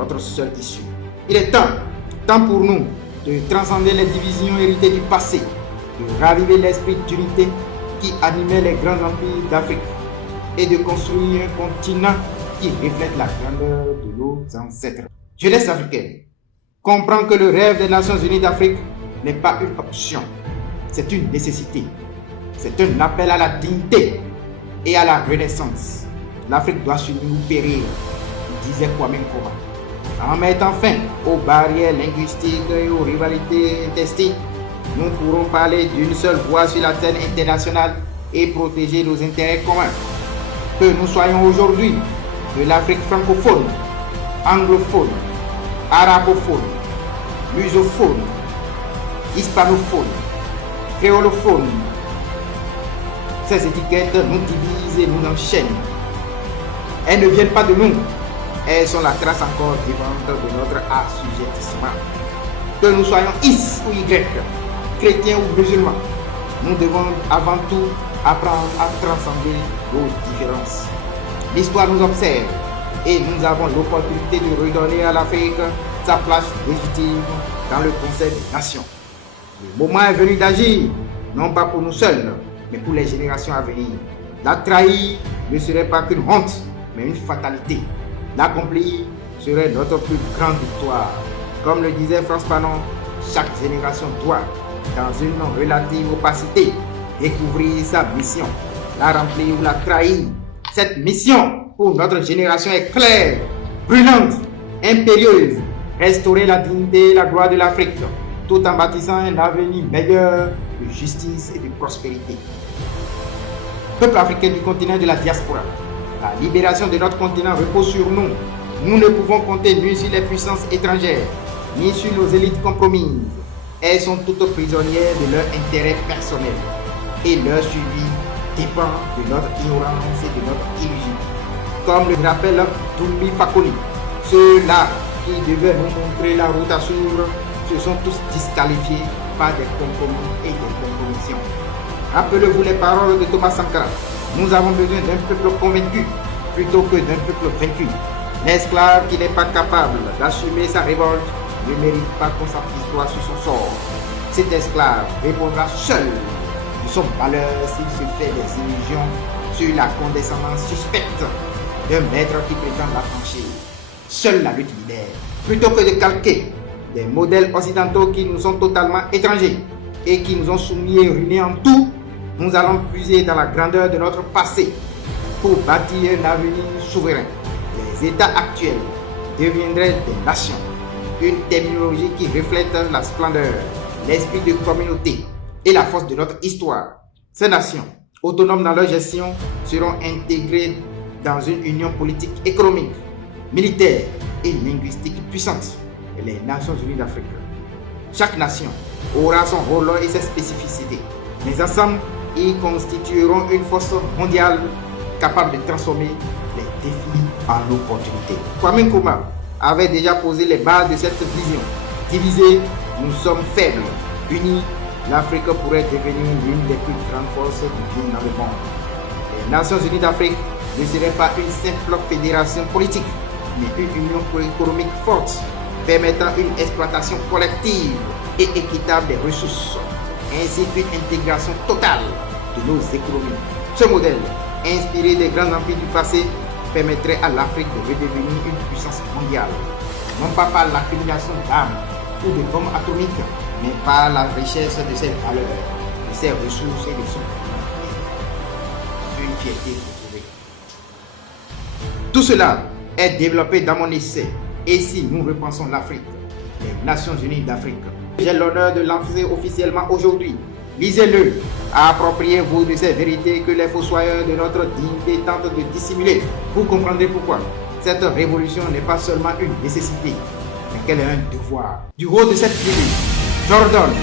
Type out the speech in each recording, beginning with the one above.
notre seule issue. Il est temps pour nous de transcender les divisions héritées du passé, de raviver l'esprit d'unité qui animait les grands empires d'Afrique et de construire un continent qui reflète la grandeur de nos ancêtres. Jeunesse africaine, comprends que le rêve des Nations Unies d'Afrique n'est pas une option, c'est une nécessité. C'est un appel à la dignité et à la renaissance. L'Afrique doit s'unir ou périr, disait Kwame Nkrumah. En mettant fin aux barrières linguistiques et aux rivalités intestines, nous pourrons parler d'une seule voix sur la scène internationale et protéger nos intérêts communs. Que nous soyons aujourd'hui de l'Afrique francophone, anglophone, arabophone, lusophone, hispanophone, créolophone, ces étiquettes nous divisent et nous enchaînent. Elles ne viennent pas de nous, elles sont la trace encore vivante de notre assujettissement. Que nous soyons X ou Y, chrétiens ou musulmans, nous devons avant tout apprendre à transcender nos différences. L'histoire nous observe et nous avons l'opportunité de redonner à l'Afrique sa place légitime dans le Conseil des Nations. Le moment est venu d'agir, non pas pour nous seuls, mais pour les générations à venir. La trahir ne serait pas qu'une honte, mais une fatalité. L'accomplir serait notre plus grande victoire. Comme le disait Frantz Fanon, chaque génération doit, dans une relative opacité, découvrir sa mission, la remplir ou la trahir. Cette mission pour notre génération est claire, brûlante, impérieuse. Restaurer la dignité et la gloire de l'Afrique, tout en bâtissant un avenir meilleur de justice et de prospérité. Peuple africain du continent de la diaspora, la libération de notre continent repose sur nous. Nous ne pouvons compter ni sur les puissances étrangères, ni sur nos élites compromises. Elles sont toutes prisonnières de leur intérêt personnel et leur suivi dépend de notre ignorance et de notre illusion. Comme le rappelle Doumbouya Fakoly, ceux-là qui devaient nous montrer la route à suivre se sont tous disqualifiés par des compromis et des compromissions. Rappelez-vous les paroles de Thomas Sankara. Nous avons besoin d'un peuple convaincu plutôt que d'un peuple vaincu. L'esclave qui n'est pas capable d'assumer sa révolte ne mérite pas qu'on s'apitoie sur son sort. Cet esclave répondra seul de son malheur s'il se fait des illusions sur la condescendance suspecte d'un maître qui prétend l'affranchir. Seule la lutte libère, plutôt que de calquer des modèles occidentaux qui nous sont totalement étrangers et qui nous ont soumis et ruinés en tout. Nous allons puiser dans la grandeur de notre passé pour bâtir un avenir souverain. Les États actuels deviendraient des nations, une terminologie qui reflète la splendeur, l'esprit de communauté et la force de notre histoire. Ces nations, autonomes dans leur gestion, seront intégrées dans une union politique, économique, militaire et linguistique puissante, les Nations Unies d'Afrique. Chaque nation aura son rôle et ses spécificités, mais ensemble, ils constitueront une force mondiale capable de transformer les défis en opportunités. Kwame Nkrumah avait déjà posé les bases de cette vision. Divisés, nous sommes faibles. Unis, l'Afrique pourrait devenir l'une des plus grandes forces du monde dans le monde. Les Nations Unies d'Afrique ne seraient pas une simple fédération politique, mais une union économique forte, permettant une exploitation collective et équitable des ressources, ainsi qu'une intégration totale de nos économies. Ce modèle, inspiré des grands empires du passé, permettrait à l'Afrique de redevenir une puissance mondiale, non pas par l'accumulation d'armes ou de bombes atomiques, mais par la richesse de ses valeurs, de ses ressources et de son une fierté retrouvée. Tout cela est développé dans mon essai. Et si nous repensons l'Afrique, les Nations Unies d'Afrique, j'ai l'honneur de lancer officiellement aujourd'hui. Lisez-le, appropriez-vous de ces vérités que les fossoyeurs de notre dignité tentent de dissimuler. Vous comprendrez pourquoi cette révolution n'est pas seulement une nécessité, mais qu'elle est un devoir. Du haut de cette tribune, j'ordonne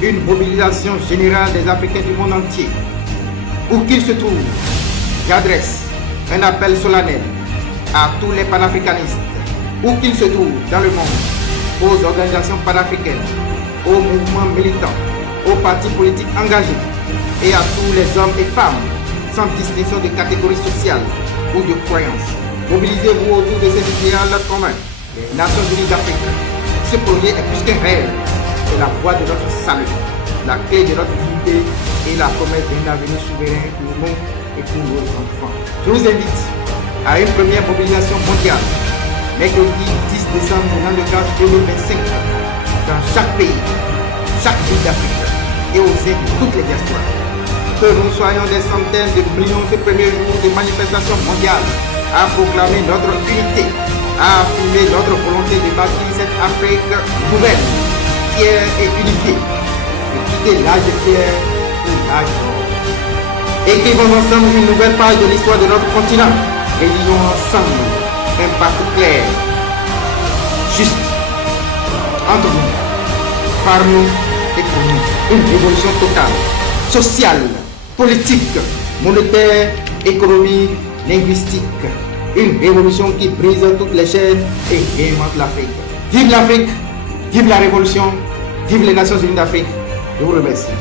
une mobilisation générale des Africains du monde entier. Où qu'ils se trouvent, j'adresse un appel solennel à tous les panafricanistes, où qu'ils se trouvent dans le monde, aux organisations panafricaines, aux mouvements militants, aux partis politiques engagés et à tous les hommes et femmes, sans distinction de catégorie sociale ou de croyance. Mobilisez-vous autour de ces idéaux communs, les Nations Unies d'Afrique. Ce projet est plus qu'un rêve, c'est la voie de notre salut, la clé de notre dignité et la promesse d'un avenir souverain pour nous et pour nos enfants. Je vous invite à une première mobilisation mondiale, mercredi 10 décembre 2025, dans chaque pays, chaque ville d'Afrique et au sein de toutes les diasporas. Que nous soyons des centaines de millions ce premier jour de manifestation mondiale à proclamer notre unité, à affirmer notre volonté de bâtir cette Afrique nouvelle, fière et unifiée, de quitter l'âge de pierre pour l'âge d'or. Écrivons ensemble une nouvelle page de l'histoire de notre continent. Réalisons ensemble un parcours clair, juste, entre nous, par nous et pour nous. Une révolution totale, sociale, politique, monétaire, économique, linguistique. Une révolution qui brise toutes les chaînes et réinvente l'Afrique. Vive l'Afrique, vive la révolution, vive les Nations Unies d'Afrique. Je vous remercie.